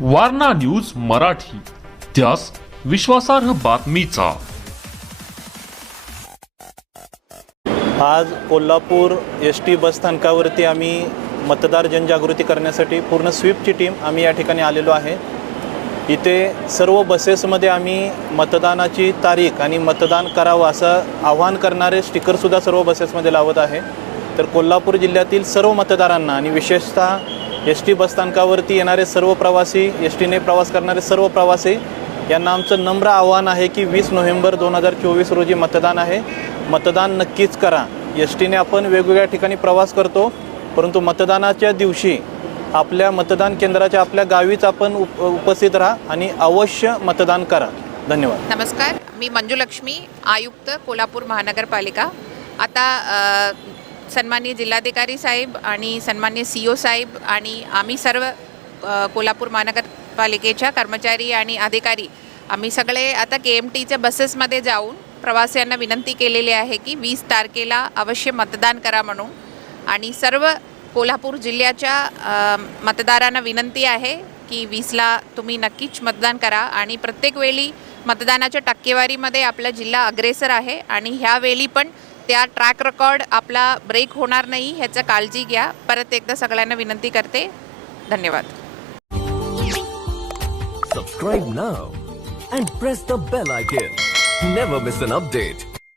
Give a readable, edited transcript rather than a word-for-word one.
Warna news Marathi, त्यास विश्वासार्ह बातमीचा। आज कोल्हापूर एस.टी. बसस्थानकावरती आम्ही मतदार जनजागृती करण्यासाठी पूर्ण स्वीपची टीम आम्ही या ठिकाणी आलेलो आहे। इथे सर्व बसेसमध्ये आम्ही मतदानाची तारीख आणि मतदान करावं असं आवाहन करणारे स्टिकरसुद्धा सर्व बसेसमध्ये लावत आहे। तर कोल्हापूर जिल्ह्यातील सर्व मतदारांना आणि विशेषतः एस.टी. बसस्थानकावरती येणारे सर्व प्रवासी, एस.टीने प्रवास करणारे सर्व प्रवासी यांना आमचं नम्र आवाहन आहे की 20 नोव्हेंबर 2024 रोजी मतदान आहे। मतदान नक्कीच करा। एस.टीने आपण वेगवेगळ्या ठिकाणी प्रवास करतो, परंतु मतदानाच्या दिवशी आपल्या मतदान केंद्राच्या आपल्या गावीच आपण उपस्थित राहा आणि अवश्य मतदान करा। धन्यवाद। नमस्कार, मी मंजुलक्ष्मी, आयुक्त कोल्हापूर महानगरपालिका। आता सन्माननीय जिल्हाधिकारी साहेब आणि सन्माननीय CO साहेब आणि आम्ही सर्व कोल्हापूर महानगरपालिकेच्या कर्मचारी आणि अधिकारी आम्ही सगळे आता KMTच्या बसेसमध्ये जाऊन प्रवाशांना विनंती केलेली आहे की 20 तारखेला अवश्य मतदान करा म्हणून। आणि सर्व कोल्हापूर जिल्ह्याच्या मतदारांना विनंती आहे की 20ला तुम्ही नक्कीच मतदान करा। आणि प्रत्येक वेळी मतदानाच्या टक्केवारीमध्ये आपला जिल्हा अग्रेसर आहे आणि ह्यावेळी पण त्या ट्रॅक रेकॉर्ड आपला ब्रेक होणार नाही ह्याची काळजी घ्या। परत एकदा सगळ्यांना विनंती करते। धन्यवाद। Subscribe now and press the bell icon. Never miss an update.